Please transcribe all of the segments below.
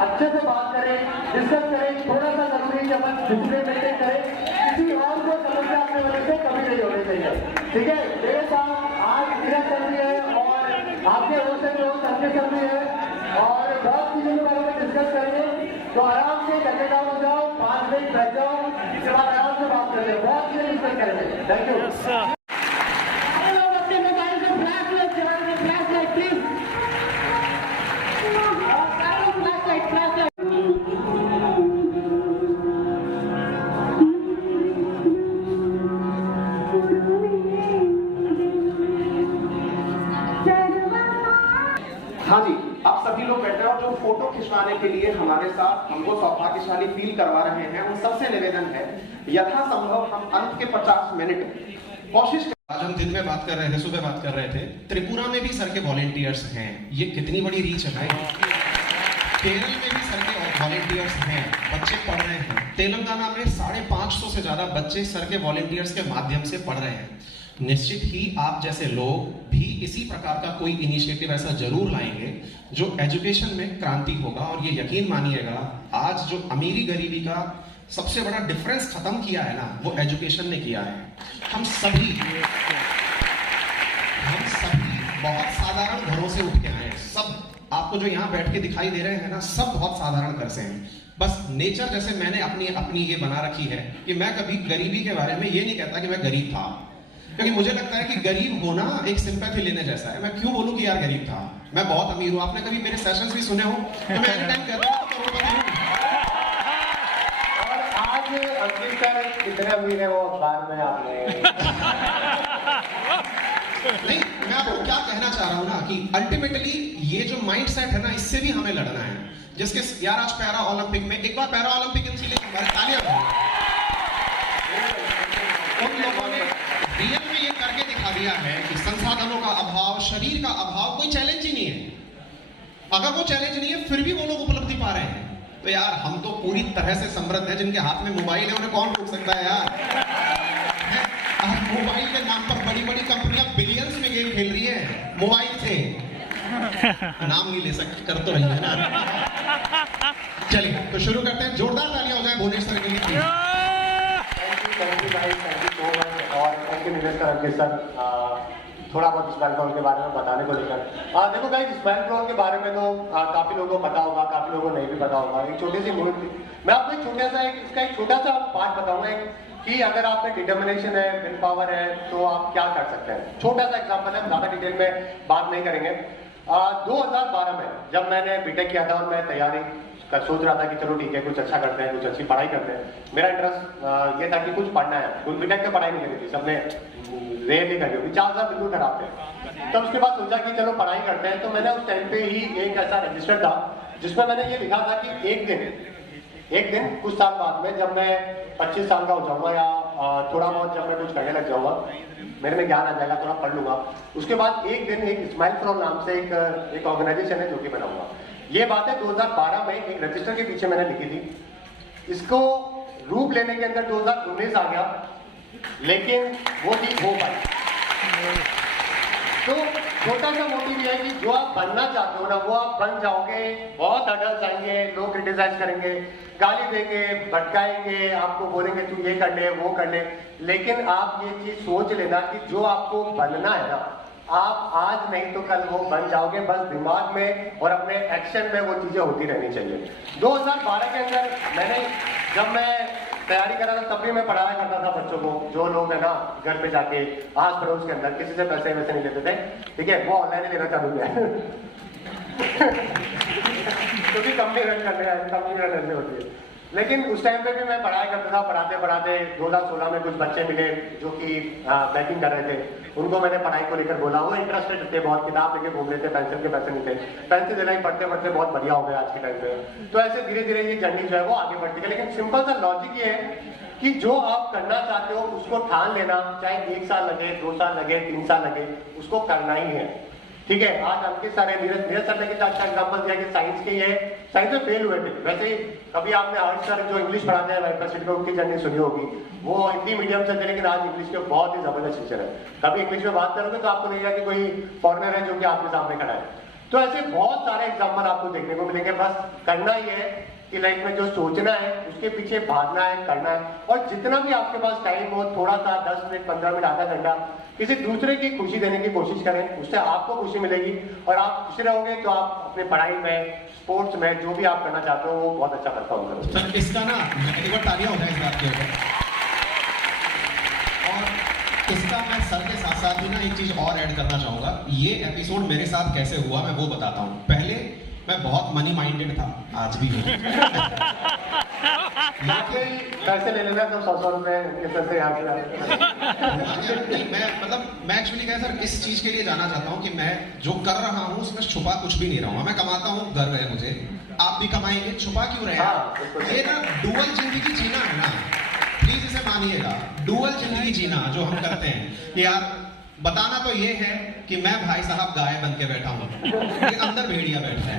अच्छे से बात करें, डिस्कस करें। थोड़ा सा जरूरी कि अपन डिसिप्लिन मेंटेन करें, किसी और को समस्या अपने वजह से कभी नहीं होनी चाहिए, ठीक है। मेरे साथ आज नीरज सर भी है और आपके ओर से जो संजय सर भी है और बहुत चीजों के बारे में डिस्कस करेंगे। तो आराम से जगह डाउन हो जाओ, 5 मिनट बैठ जाओ, इसके बाद आराम से बात करते हैं, बहुत चीजें डिस्कस करेंगे। Thank you. हाँ जी, आप सभी लोग बैठे हो जो फोटो खिंचवाने के लिए हमारे साथ हमको सौभाग्यशाली फील करवा रहे हैं, उन सबसे निवेदन है यथासंभव हम अंत के 50 मिनट कोशिश। आज हम दिन में बात कर रहे थे, सुबह बात कर रहे थे, त्रिपुरा में भी सर के वॉलेंटियर्स हैं। ये कितनी बड़ी रीच है भाई। केरल में भी सर के वॉलेंटियर्स हैं, बच्चे पढ़ रहे हैं। तेलंगाना में 550 से ज्यादा बच्चे सर के वॉलेंटियर्स के माध्यम से पढ़ रहे हैं। निश्चित ही आप जैसे लोग भी इसी प्रकार का कोई इनिशिएटिव ऐसा जरूर लाएंगे जो एजुकेशन में क्रांति होगा। और ये यकीन मानिएगा, आज जो अमीरी गरीबी का सबसे बड़ा डिफरेंस खत्म किया है ना, वो एजुकेशन ने किया है। हम सभी बहुत साधारण घरों से उठ के आए हैं। सब आपको जो यहाँ बैठ के दिखाई दे रहे हैं ना, सब बहुत साधारण घर से हैं। बस नेचर जैसे मैंने अपनी ये बना रखी है कि मैं कभी गरीबी के बारे में ये नहीं कहता कि मैं गरीब था, क्योंकि मुझे लगता है कि गरीब होना एक सिंपैथी लेने जैसा है। मैं क्यों बोलूं कि यार गरीब था, मैं बहुत अमीर हूं। आपने कभी मेरे सेशंस भी सुने हो तो मैं एनी टाइम कह रहा हूं करोड़पति हूं। और आज अंकित सर कितने अमीर है वो अखबार में आपने नहीं, मैं आपको क्या कहना चाह रहा हूं ना कि अल्टीमेटली ये जो माइंड सेट है ना, इससे भी हमें लड़ना है। जिसके यार आज पैरा ओलंपिक में, एक बार पैरा ओलंपिक तालियां उन लोगों ने रियल में ये करके दिखा दिया है कि संसाधनों का अभाव, शरीर का अभाव कोई चैलेंज ही नहीं है। अगर वो चैलेंज नहीं है फिर भी वो लोग उपलब्धि पा रहे हैं, तो यार हम तो पूरी तरह से समृद्ध है। जिनके हाथ में मोबाइल है उन्हें कौन रोक सकता है यार। आज मोबाइल के नाम पर बड़ी बड़ी कंपनियां बिलियंस में गेम खेल रही है मोबाइल से। नाम नहीं ले सकते, कर तो रही है ना। चलिए तो शुरू करते हैं। जोरदार तालियां हो जाए भुवनेश्वर के लिए। थैंक यू भाई, थैंक यू सो मच। और थैंक यू निवेश सर, थोड़ा बहुत स्माइल फ्लोर के बारे में बताने को लेकर। देखो भाई, स्माइल फ्लोर के बारे में तो काफी लोगों को पता होगा, काफी लोगों को नहीं भी पता होगा। एक छोटी सी मुहिम थी। मैं आपको एक छोटा सा पार्ट बताऊंगा कि अगर आप में डिटर्मिनेशन है, विल पावर है, तो आप क्या कर सकते हैं। छोटा सा एग्जाम्पल है, ज्यादा डिटेल में बात नहीं करेंगे। 2012 में जब मैंने बीटेक किया था और मैं तैयारी सोच रहा था कि चलो ठीक है, कुछ अच्छा करते हैं, कुछ अच्छी पढ़ाई करते हैं। मेरा इंटरेस्ट ये था कि कुछ पढ़ना है। कुछ बीटेक में पढ़ाई नहीं करी थी, सबने रेयरली करी होगी। 4 साल बिल्कुल खराब थे। तब उसके बाद सोचा कि चलो पढ़ाई करते हैं। तो मैंने उस टाइम पे ही एक ऐसा रजिस्टर था जिसमें मैंने ये लिखा था कि एक दिन कुछ साल बाद में, जब मैं 25 साल का हो जाऊंगा या थोड़ा बहुत जब मैं कुछ करने लग जाऊंगा, मेरे में ज्ञान आ जाएगा, थोड़ा पढ़ लूंगा, उसके बाद एक दिन एक स्माइल फ्लोर नाम से एक ऑर्गेनाइजेशन है जो कि बनाऊंगा। ये बात है 2012 में एक रजिस्टर के पीछे मैंने लिखी थी। इसको रूप लेने के अंदर 2019 आ गया, लेकिन वो चीज हो पाई। तो छोटा सा मोटिव ये है कि जो आप बनना चाहते हो ना, वो आप बन जाओगे। बहुत हर्डल्स आएंगे, लोग क्रिटिसाइज करेंगे, गाली देंगे, भटकाएंगे, आपको बोलेंगे तू ये कर ले, वो कर ले। लेकिन आप ये चीज सोच लेना कि जो आपको बनना है ना, आप आज नहीं तो कल वो बन जाओगे। बस दिमाग में और अपने एक्शन में वो चीजें होती रहनी चाहिए। 2012 के अंदर जब मैं तैयारी कर रहा था, तब भी मैं पढ़ाया करता था बच्चों को। जो लोग है ना घर पे जाके आस पड़ोस के अंदर किसी से पैसे वैसे नहीं लेते थे, ठीक है, वो ऑनलाइन ही लेना चालू किया क्योंकि कंपनी रन ऐसे होती है। लेकिन उस टाइम पे भी मैं पढ़ाया करता था। पढ़ाते पढ़ाते 2016 में कुछ बच्चे मिले जो कि बैकिंग कर रहे थे। उनको मैंने पढ़ाई को लेकर बोला, वो इंटरेस्टेड थे, बहुत किताब लेके घूम रहे थे, पेंसिल के पैसे नहीं थे। पेंसिल देना ही पढ़ते पढ़ते बहुत बढ़िया हो गया आज के टाइम पे। तो ऐसे धीरे धीरे ये जर्नी जो है वो आगे बढ़ती है। लेकिन सिंपल सा लॉजिक ये है कि जो आप करना चाहते हो उसको ठान लेना, चाहे 1 साल लगे, 2 साल लगे, 3 साल लगे, उसको करना ही है, ठीक है। आज अंकित सर है, नीरज सर ने अच्छा एग्जांपल दिया कि साइंस के ये साइंस में फेल हुए थे। वैसे ही कभी आपने हर्ष सर जो इंग्लिश पढ़ाते हैं वाइपर को, उनकी जर्नी सुनी होगी। वो हिंदी मीडियम से थे, लेकिन आज इंग्लिश के बहुत ही जबरदस्त टीचर है। कभी इंग्लिश में बात करोगे तो आपको लगेगा कि कोई फॉरेनर है जो कि आपके सामने खड़ा है। तो ऐसे बहुत सारे एग्जाम्पल आपको देखने को मिलेंगे। बस करना ही है कि लाइफ में जो सोचना है उसके पीछे भागना है, करना है, और जितना भी आपके पास टाइम हो, थोड़ा सा 10 मिनट 15 मिनट आधा घंटा किसी दूसरे की खुशी देने की कोशिश करें, उससे आपको खुशी मिलेगी और आप खुश रहोगे तो आप अपने पढ़ाई में, स्पोर्ट्स में, जो भी आप करना चाहते हो वो बहुत अच्छा परफॉर्म करोगे। सर इसका ना एक बार तालियां हो जाए इस बात के ऊपर। और इसका मैं सर के साथ साथ ही ना एक चीज और ऐड करना चाहूंगा। ये एपिसोड मेरे साथ कैसे हुआ मैं वो बताता हूँ। पहले मैं बहुत मनी माइंडेड था, आज भी हूँ। पैसे ले लेना तो 100 रुपए पैसे यहाँ नहीं, मैं एक्चुअली क्या सर इस चीज के लिए जाना चाहता हूँ कि मैं जो कर रहा हूँ उसमें छुपा कुछ भी नहीं रहा हूँ। मैं कमाता हूँ, गर्व है मुझे, आप भी कमाएंगे, छुपा क्यों रहे हैं? ये ना डुअल जिंदगी जीना है ना, प्लीज इसे मानिएगा। डुअल जिंदगी जीना जो हम करते हैं कि यार बताना तो ये है कि मैं भाई साहब गाय बन के बैठा हूँ, अंदर भेड़िया बैठा है,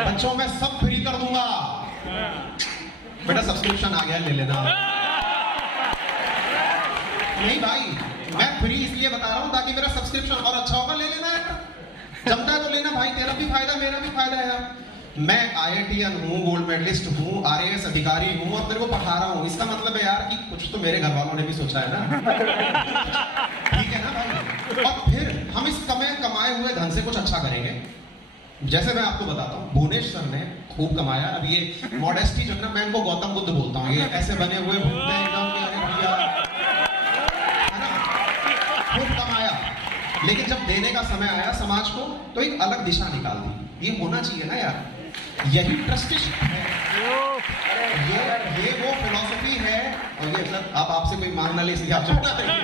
बच्चों में सब फ्री कर दूंगा, बेटा सब्सक्रिप्शन आ गया ले लेना। नहीं भाई, मैं फ्री इसलिए बता रहा हूं ताकि मेरा सब्सक्रिप्शन और अच्छा होगा, ले लेना है, जमता है तो लेना भाई, तेरा भी फायदा मेरा भी फायदा है। मैं IITian हूँ, गोल्ड मेडलिस्ट हूँ, RAS अधिकारी हूँ और तेरे को पढ़ा रहा हूँ, इसका मतलब है यार कि कुछ तो मेरे घर वालों ने भी सोचा है ना। ठीक है ना भाई? और फिर हम इस कमाए हुए धन से कुछ अच्छा करेंगे। जैसे मैं आपको बताता हूँ, भुवनेश सर ने खूब कमाया। अब ये मॉडेस्टी जो है ना, मैं इनको गौतम बुद्ध बोलता हूँ, ये ऐसे बने हुए घूमते हैं एकदम कि अरे भैया, है ना, खूब कमाया, लेकिन जब देने का समय आया समाज को तो एक अलग दिशा निकाल दी। ये होना चाहिए ना यार, यही ट्रस्टीशिप है, ये वो फिलॉसफी है। और ये सर आप आपसे कोई मांग ना ले इसलिए आप चुप ना रहिए।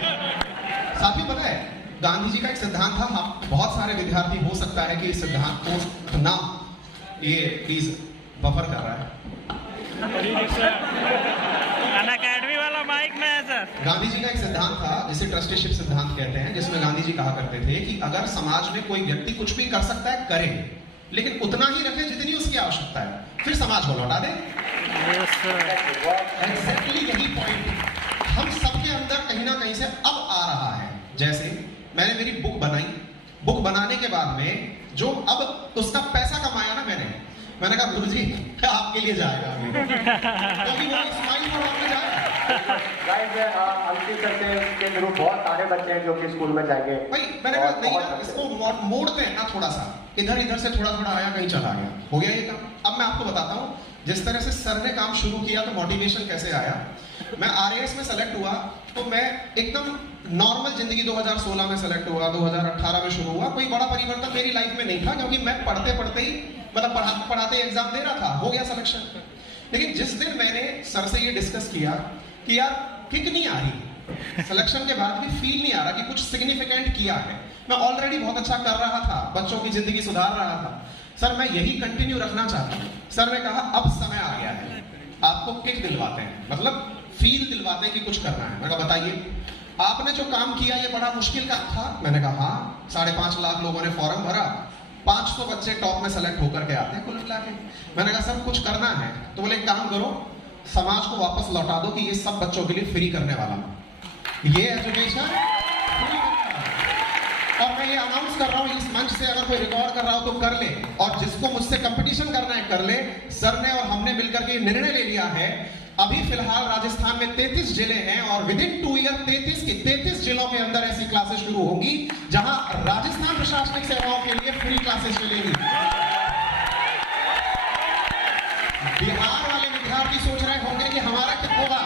साथ ही पता है गांधी जी का एक सिद्धांत था, हम बहुत सारे विद्यार्थी हो सकता है कि इस सिद्धांत को ना, ये प्लीज बफर कर रहा है, अनअकैडमी वाला माइक में है सर। गांधी जी का एक सिद्धांत था जिसे ट्रस्टीशिप सिद्धांत कहते हैं, जिसमें गांधी जी कहा करते थे कि अगर समाज में कोई व्यक्ति कुछ भी कर सकता है करे, लेकिन उतना ही रखे जितनी उसकी आवश्यकता है, फिर समाज को लौटा दे। एग्जैक्टली यही पॉइंट हम सबके अंदर कहीं ना कहीं से अब आ रहा है। जैसे मैंने मेरी बुक बनाई, बुक बनाने के बाद में जो अब उसका पैसा कमाया ना मैंने कहा गुरुजी आपके लिए जाएगा क्योंकि वो स्माइल पर आपके जाएगा। गाइस अंकित सर के थ्रू बहुत सारे बच्चे हैं जो कि स्कूल में जाएंगे। भाई मैंने कहा नहीं यार, इसको मोड़ते हैं ना थोड़ा सा, इधर से थोड़ा आया, कहीं चला गया, हो गया ये काम। अब मैं आपको बताता हूँ जिस तरह से सर ने काम शुरू किया तो मोटिवेशन कैसे आया। मैं RAS में सेलेक्ट हुआ तो मैं एकदम नॉर्मल जिंदगी 2016 में सेलेक्ट हुआ, 2018 में शुरू हुआ। कोई बड़ा परिवर्तन मेरी लाइफ में नहीं था क्योंकि मैं पढ़ते ही मतलब पढ़ाते एग्जाम दे रहा था, हो गया सिलेक्शन। लेकिन जिस दिन मैंने सर से ये डिस्कस किया कि यार किक नहीं आ रही, सिलेक्शन के बाद भी फील नहीं आ रहा कि कुछ सिग्निफिकेंट किया है, मैं ऑलरेडी बहुत अच्छा कर रहा था, बच्चों की जिंदगी सुधार रहा था, सर मैं यही कंटिन्यू रखना चाहता हूँ। सर ने कहा अब समय आ गया है, आपको किक दिलवाते हैं, मतलब फील दिलवाते हैं कि कुछ करना है। मैंने कहा बताइए, आपने जो काम किया ये बड़ा मुश्किल काम था। मैंने कहा हाँ, 5.5 लाख लोगों ने फॉर्म भरा, 500 बच्चे टॉप में सेलेक्ट होकर के आते हैं कुल मिला के। मैंने कहा सर कुछ करना है, तो बोले एक काम करो, समाज को वापस लौटा दो कि ये सब बच्चों के लिए फ्री करने वाला हूं, ये एजुकेशन फ्री करने वाला। और मैं ये अनाउंस कर रहा हूं इस मंच से, अगर कोई रिकॉर्ड कर रहा हो तो कर ले, और जिसको मुझसे कंपटीशन करना है कर ले। सर ने और हमने मिलकर के निर्णय ले लिया है, अभी फिलहाल राजस्थान में 33 जिले हैं और विद इन 2 ईयर 33 जिलों के अंदर ऐसी क्लासेस शुरू होंगी जहां राजस्थान प्रशासनिक सेवाओं के लिए फ्री क्लासेस चलेंगी। बिहार वाले विद्यार्थी सोच रहे होंगे कि हमारा क्या होगा।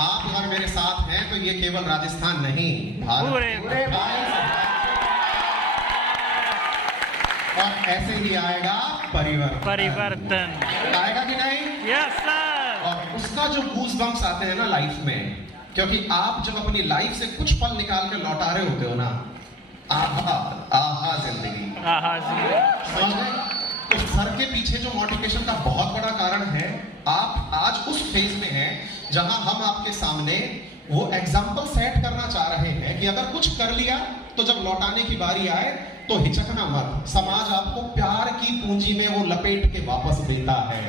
आप अगर मेरे साथ हैं तो ये केवल राजस्थान नहीं, भारत और ऐसे ही आएगा परिवर्तन। आएगा कि नहीं? Yes sir. और उसका जो गूज़बम्प्स आते हैं ना लाइफ में, क्योंकि आप जब अपनी लाइफ से कुछ पल निकाल के लौटा रहे होते हो ना, आहा जिंदगी, समझ गए? तो सर के पीछे जो मोटिवेशन का बहुत बड़ा कारण है, आप आज उस फेज में हैं जहां हम आपके सामने वो एग्जाम्पल सेट करना चाह रहे हैं कि अगर कुछ कर लिया तो जब लौटाने की बारी आए तो हिचकना मत, समाज आपको प्यार की पूंजी में वो लपेट के वापस देता है।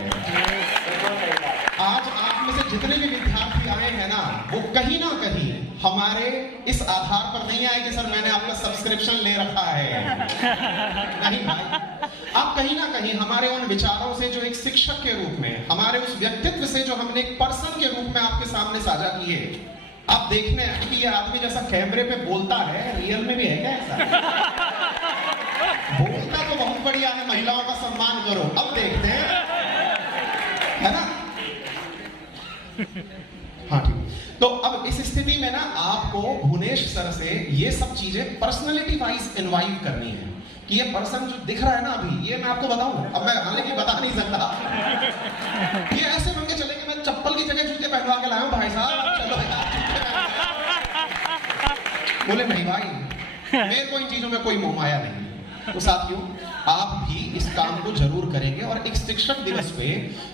आज आप में से जितने भी विद्यार्थी आए हैं ना, वो कहीं ना कहीं हमारे इस आधार पर नहीं आए कि सर मैंने आपका सब्सक्रिप्शन ले रखा है। नहीं भाई, आप कहीं ना कहीं हमारे उन विचारों से जो एक शिक्षक के रूप में, हमारे उस व्यक्तित्व से जो हमने एक पर्सन के रूप में आपके सामने साझा किए, आप देखने कि ये आदमी जैसा कैमरे पे बोलता है, रियल में भी है क्या ऐसा? बोलता तो बहुत बढ़िया है, महिलाओं का सम्मान करो, अब देखते हैं, है ना? हाँ ठीक। तो अब इस स्थिति में ना आपको भुवनेश सर से ये सब चीजें पर्सनैलिटी वाइज इनवाइव करनी है कि ये पर्सन जो दिख रहा है ना अभी, ये मैं आपको बताऊं, अब मैं हालांकि बता नहीं सकता, ये ऐसे बन के चले कि मैं चप्पल की जगह जूते पहनवा के लाया हूं भाई साहब, चलो बोले नहीं भाई, मेरे को इन चीजों में कोई मोह माया नहीं। तो साथियों, आप भी इस काम को जरूर करेंगे और एक शिक्षक दिवस पे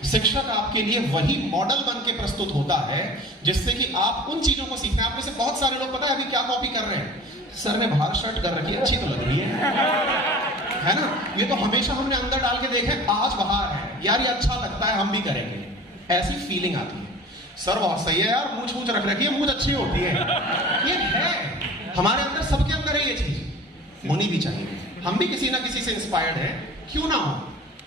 शिक्षक आपके लिए वही मॉडल बन के प्रस्तुत होता है जिससे कि आप उन चीजों को सीखना। आप में से बहुत सारे लोग पता है अभी क्या कॉपी कर रहे हैं, सर ने बाहर शर्ट कर रखी है, अच्छी तो लग रही है ना? ये तो हमेशा हमने अंदर डाल के देखे, आज बाहर है यार, ये अच्छा लगता है, हम भी करेंगे, ऐसी फीलिंग आती है। सर बहुत सही है यार, मूंछ रख रखी है, मूंछ अच्छी होती है, ये है हमारे अंदर, सबके अंदर है ये चीज, होनी भी चाहिए। हम भी किसी ना किसी से इंस्पायर्ड हैं, क्यों ना हो।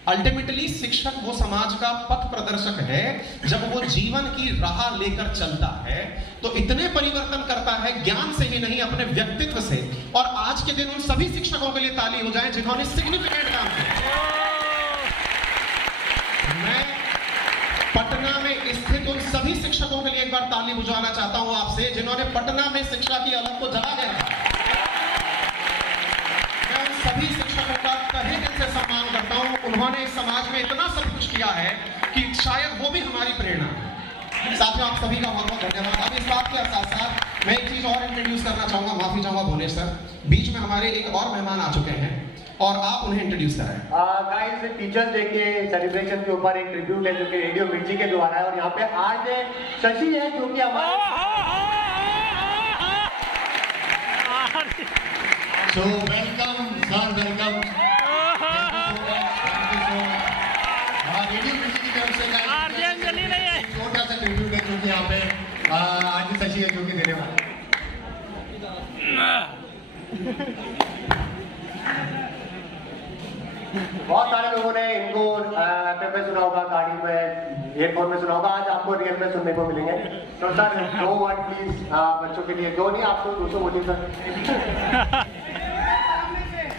अल्टीमेटली शिक्षक वो समाज का पथ प्रदर्शक है, जब वो जीवन की राह लेकर चलता है तो इतने परिवर्तन करता है, ज्ञान से ही नहीं अपने व्यक्तित्व से। और आज के दिन उन सभी शिक्षकों के लिए ताली हो जाए जिन्होंने सिग्निफिकेंट काम किया। मैं पटना में स्थित उन सभी शिक्षकों के लिए एक बार ताली बुझाना चाहता हूं आपसे, जिन्होंने पटना में शिक्षा की अलग को जला के रखा। सभी शिक्षकों का तहे दिल से सम्मान करता हूं, उन्होंने इस समाज में इतना सब कुछ किया है कि शायद वो भी हमारी प्रेरणा है। साथियों, आप सभी का बहुत बहुत धन्यवाद। अब इस बात के साथ साथ मैं एक चीज और इंट्रोड्यूस करना चाहूंगा, माफी चाहूंगा भुवनेश सर, बीच में हमारे एक और मेहमान आ चुके हैं और आप उन्हें इंट्रोड्यूस कराएं। गाइस, टीचर्स डे के सेलिब्रेशन के ऊपर एक ट्रिब्यूट है जो कि रेडियो मिर्ची के द्वारा है, और यहाँ पे आज शशि है जो कि हमारे So welcome, sir, welcome. Radio मिर्ची की तरफ से छोटा सा ट्रिब्यूट है जो कि यहाँ पे आज शशि है जो कि देने वाला है। बहुत सारे लोगों ने इनको एफएम में सुना होगा, गाड़ी में, एयरफोन में सुना होगा, आज आपको रियल में सुनने को मिलेंगे। तो सर, 2 वर्ड प्लीज बच्चों के लिए, 2 नहीं, आपको 200 बोलिए सर।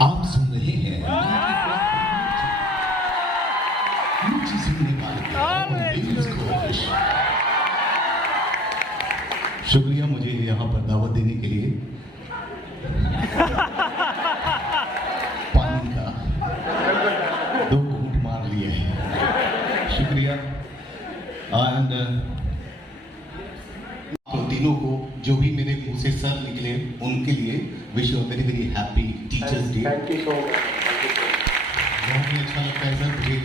आप सुन रहे हैं शुक्रिया मुझे यहाँ पर दावत देने के लिए। पानी का 2 घूंट मार लिए हैं, शुक्रिया। एंड तीनों को जो भी मेरे मुंह से सर निकले उनके लिए wish you very very happy teachers day. Thank you so much. बहुत ही अच्छा लगता है सर, मुझे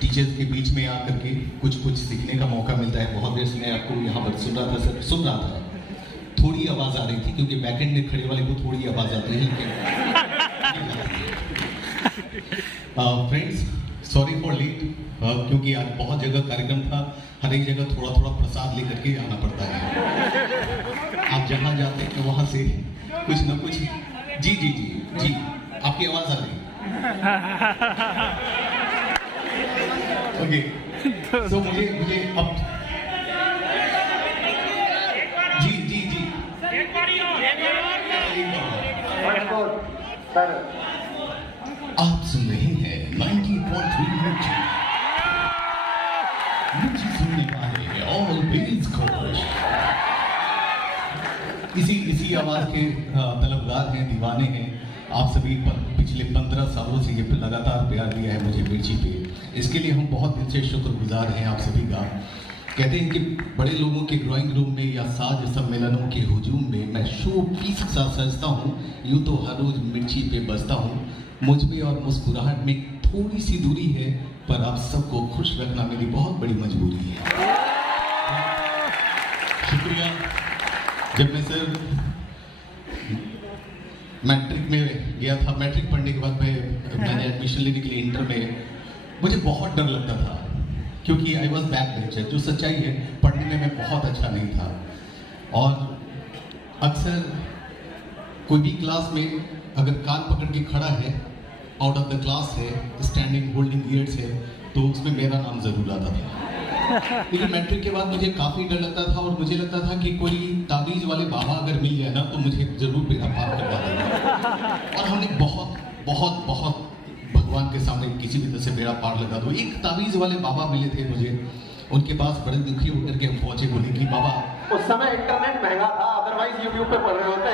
टीचर्स के बीच में आकर के कुछ सीखने का मौका मिलता है। बहुत देर से मैं आपको यहाँ पर सुन रहा था सर, सुन रहा था, थोड़ी आवाज आ रही थी क्योंकि बैकएंड में खड़े वाले को थोड़ी आवाज आती है। फ्रेंड्स, सॉरी फॉर लेट, क्योंकि आज बहुत जगह कार्यक्रम था, हर एक जगह थोड़ा थोड़ा प्रसाद लेकर के आना पड़ता है। आप जहाँ जाते हैं वहाँ से कुछ ना कुछ। जी जी जी जी, आपकी आवाज आ रही। ओके, तो मुझे अब जी जी जी सर, आप सुन रहे हैं 90.3 मिर्ची सुनने वाले ऑलवेज खुश। इसी आवाज के तलबगार हैं, दीवाने हैं। आप सभी पिछले 15 सालों से ये लगातार प्यार दिया है मुझे मिर्ची पे, इसके लिए हम बहुत दिल से शुक्रगुजार हैं आप सभी का। कहते हैं कि बड़े लोगों के ड्राइंग रूम में या साज सम्मेलनों के हुजूम में मैं शो पीस सा सजता हूँ, यूँ तो हर रोज मिर्ची पे बसता हूँ। मुझ में और मुस्कुराहट में थोड़ी सी दूरी है, पर आप सबको खुश रखना मेरी बहुत बड़ी मजबूरी है। शुक्रिया। जब मैं सर मैट्रिक में गया था, मैट्रिक पढ़ने के बाद मैंने एडमिशन लेने के लिए इंटर में, मुझे बहुत डर लगता था क्योंकि आई वॉज बैक बेंचर। जो सच्चाई है, पढ़ने में मैं बहुत अच्छा नहीं था, और अक्सर कोई भी क्लास में अगर कान पकड़ के खड़ा है, आउट ऑफ द क्लास है, स्टैंडिंग होल्डिंग ईयर्स है, तो उसमें मेरा नाम जरूर आता था। लेकिन मैट्रिक के बाद मुझे काफ़ी डर लगता था, और मुझे लगता था कि कोई ताबीज़ वाले बाबा अगर मिल जाए ना तो मुझे जरूर बेड़ा पार करवा देगा। और हमने बहुत बहुत बहुत भगवान के सामने किसी भी तरह से बेड़ा पार लगा दो। एक ताबीज़ वाले बाबा मिले थे मुझे, उनके पास बड़े दुखी होकर के हम पहुंचे, बोले कि बाबा, उस समय इंटरनेट महंगा था, अदरवाइज यूट्यूब पे पढ़ रहे होते।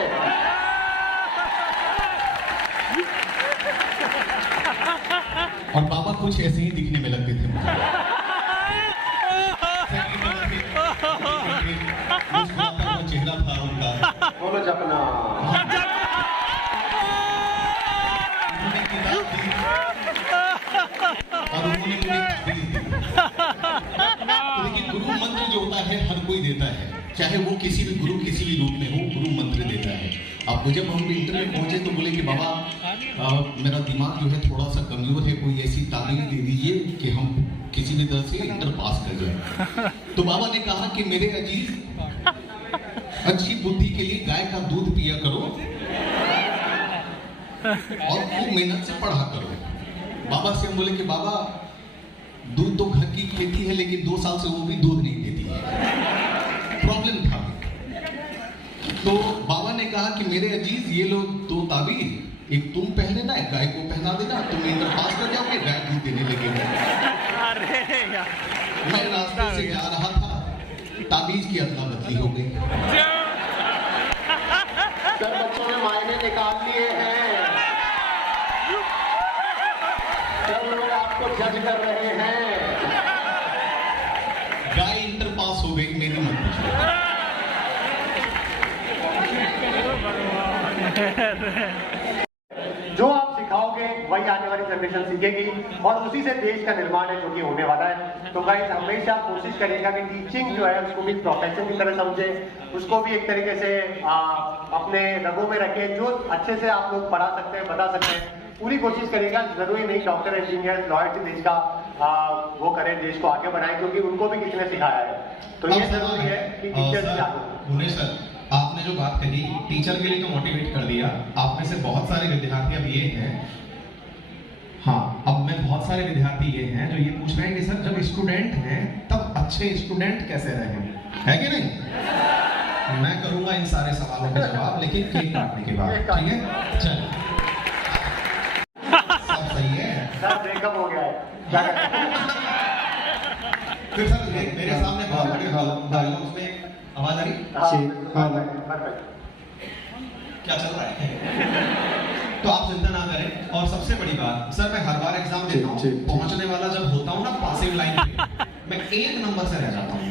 और बाबा कुछ ऐसे ही दिखने में लगते थे मुझे। मुस्कुराता हुआ चेहरा था उनका। बोलो जपना। उन्होंने किताब दी और उन्होंने मुझे ताबीज़ दी। लेकिन गुरु मंत्र जो होता है हर कोई देता है, चाहे वो किसी भी गुरु किसी भी रूप में हो, गुरु मंत्र देता है आपको। जब हम इंटर में पहुंचे तो बोले कि बाबा, मेरा दिमाग जो है थोड़ा सा कमजोर है, कोई ऐसी ताबीज़ दे दीजिए कि हम किसी भी तरह से इंटर पास कर जाए। तो बाबा ने कहा कि मेरे अजीज, अच्छी बुद्धि के लिए गाय का दूध पिया करो और खूब मेहनत से पढ़ा करो। बाबा से हम बोले कि बाबा, दूध तो घर की खेती है, लेकिन 2 साल से वो भी दूध नहीं देती है, प्रॉब्लम था। तो बाबा ने कहा कि मेरे अजीज, ये लो 2 ताबीज, एक तुम पहन लेना, एक गाय को पहना देना, तुम इंटर पास कर जाओगे, गाय दूध देने लगेगी। मैं रास्ते से जा रहा था, ताबीज की अदला बदली हो गई। सर, बच्चों ने मायने निकाल लिए हैं, सब लोग आपको जज कर रहे हैं। गाय इंटर पास हो गई, मेरी मत पूछो। जो आप सिखाओगे वही आने वाली जनरेशन सीखेगी, और उसी से देश का निर्माण है जो कि होने वाला है। तो गाइस, हमेशा कोशिश करिएगा कि टीचिंग जो है उसको भी प्रोफेशन की तरह समझे, उसको भी एक तरीके से अपने रगों में रखें। जो अच्छे से आप लोग पढ़ा सकते हैं, बता सकते हैं, पूरी कोशिश करेगा। जरूरी नहीं डॉक्टर, इंजीनियर, लॉयर से देश का वो करें, देश को आगे बढ़ाएं, क्योंकि उनको भी किसी ने सिखाया है। तो ये जरूरी है कि टीचर्स जागो। सर, आपने जो बात कही टीचर के लिए तो मोटिवेट कर दिया। आप में से बहुत सारे विद्यार्थी अब ये हैं, हाँ, अब मैं बहुत सारे विद्यार्थी ये हैं जो ये पूछ रहे हैं कि सर, जब स्टूडेंट हैं तब अच्छे स्टूडेंट कैसे रहें, है कि नहीं? मैं करूंगा इन सारे सवालों के जवाब, लेकिन केक काटने के बाद, ठीक है? चल, सब सही है। सर, ब्रेकअप हो गया है, क्या करें? फिर सर, मेरे सामने बहुत बड़ी डायलॉग्स में आवाज आ रही? क्या चल रहा है? तो आप चिंता ना करें। और सबसे बड़ी बात, सर, मैं हर बार एग्जाम देता हूँ, पहुंचने वाला जब होता हूँ ना पासिंग लाइन पे, मैं 1 नंबर से रह जाता हूँ।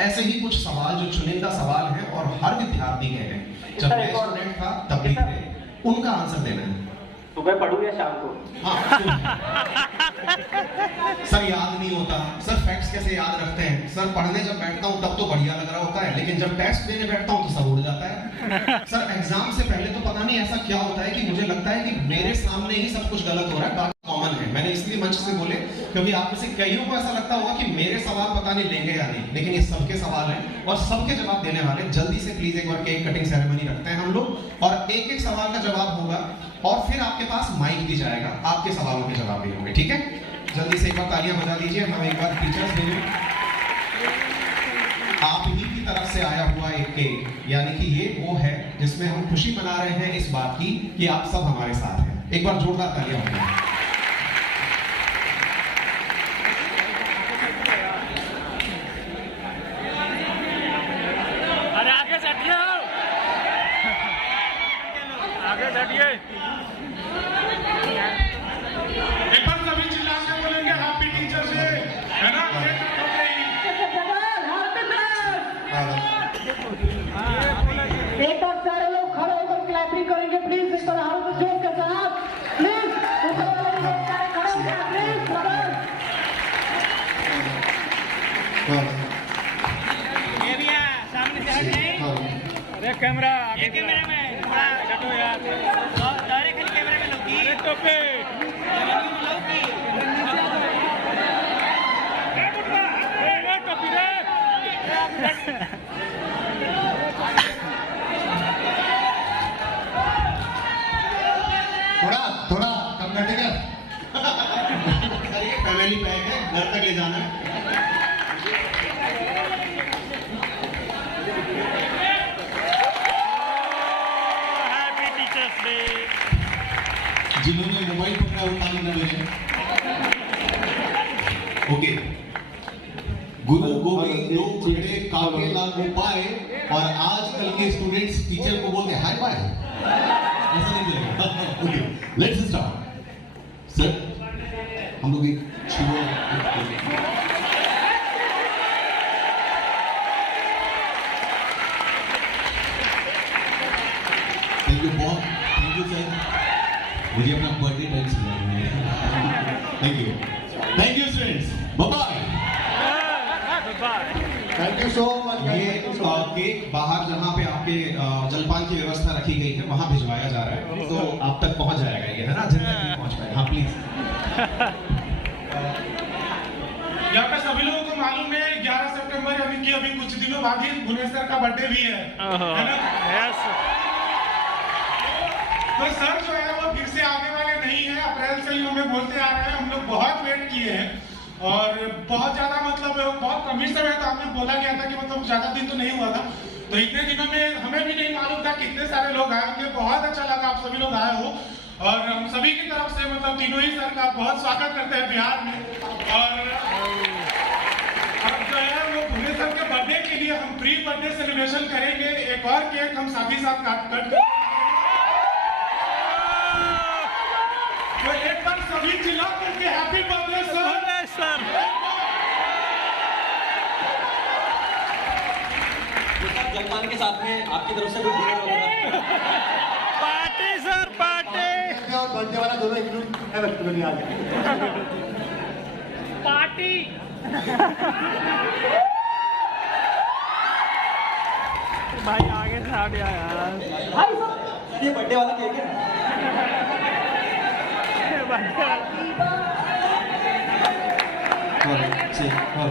ऐसे ही कुछ सवाल जो चुनिंदा सवाल हैं और हर विद्यार्थी के हैं, जब मैं स्टूडेंट था तब भी थे, उनका आंसर देना है। सुबह पढ़ूं या शाम को? हाँ, सर, याद नहीं होता। सर, फैक्ट्स कैसे याद रखते हैं? सर, पढ़ने जब बैठता हूँ तब तो बढ़िया लग रहा होता है, लेकिन जब टेस्ट देने बैठता हूँ तो सब उड़ जाता है। सर, एग्जाम से पहले तो पता नहीं ऐसा क्या होता है कि मुझे लगता है कि मेरे सामने ही सब कुछ गलत हो रहा है। बात कॉमन है, मैंने इसलिए मंच से बोले क्योंकि आप में से कईयों को ऐसा लगता होगा कि मेरे सवाल पता नहीं लेंगे या नहीं, लेकिन ये सबके सवाल हैं और सबके जवाब देने वाले। जल्दी से प्लीज एक बार केक कटिंग सेरेमनी रखते हैं हम लोग, और एक सवाल का जवाब होगा और फिर आपके पास माइक भी जाएगा, आपके सवालों के जवाब भी होंगे, ठीक है? जल्दी से एक बार तालियां बजा दीजिए। हम एक बार टीचर्स डे में आप ही की तरफ से आया हुआ एक केक, यानी कि ये वो है जिसमें हम खुशी मना रहे हैं इस बात की कि आप सब हमारे साथ हैं। एक बार जोरदार तालियां होंगी। अरे आगे सटिए, आगे सटिए। एक बार सभी चिल्ला के बोलेंगे हैप्पी टीचर्स डे, है ना? एक बार सारे लोग खड़े होकर क्लैपिंग करेंगे प्लीज, इस तरह हाथ में जोर के साथ प्लीज, ऊपर वाले लोग सारे खड़े हो जाए प्लीज, ब्रदर। ये भी है, सामने से हट नहीं। अरे कैमरा, ये कैमरा में थोड़ा हटो यार। डायरेक्ट खाली कैमरा में लौकी। अरे टोपे। लौकी। ए बुटवा, ए टोपी रे। थोड़ा कम कर देगा। सर ये फैमिली पैक है, घर तक ले जाना है। Happy teachers day. जिन्होंने मोबाइल पकड़ा वो ताली न बजाए। ओके। गुरु गोविंद दो खड़े काके ना हो पाए, और आजकल के स्टूडेंट्स टीचर को बोलते हाय बाय, ऐसा नहीं चलेगा। Okay, let's start. सर हम लोग एक थैंक यू बहुत, थैंक यू सर, मुझे अपना बर्थडे टाइम से thank you students, bye bye. Thank you so much. ये केक बाहर जहाँ पे आपके जलपान की व्यवस्था रखी गई है वहाँ भिजवाया जा रहा है, तो आप तक पहुँच जाएगा ये, है ना, जिन तक नहीं पहुँच पाए। हाँ प्लीज। यहाँ पे सभी लोगों को मालूम है 11 सितंबर अभी कुछ दिनों बाद ही भुवनेश्वर का बर्थडे भी है ना? यस। तो सर जो है वो फिर से आने वाले नहीं है, अप्रैल से ही हमें बोलते आ रहे हैं। हम लोग बहुत वेट किए हैं और बहुत ज्यादा मतलब बहुत कम ही समय था, हमें बोला गया था कि मतलब ज्यादा दिन तो नहीं हुआ था, तो इतने दिनों में हमें भी नहीं मालूम था कितने सारे लोग आए होंगे। बहुत अच्छा लगा आप सभी लोग आए हो, और हम सभी की तरफ से मतलब तीनों ही सर का बहुत स्वागत करते हैं बिहार में। और अब जो है वो भुवनेश्वर के बर्थडे के लिए हम प्री बर्थडे सेलिब्रेशन करेंगे। एक और केक हम साथ ही साथ कट तो एक बार सभी चिल्ला करके हैप्पी बर्थडे सर। सर जलपान के साथ में आपकी तरफ से कोई डिनर वगैरह? Party sir party. और बर्थडे वाला दोनों इंक्लूड है व्यक्ति में आ गया। पार्टी। भाई आगे से आ गया यार। ये बर्थडे वाला केक है। बर्थडे और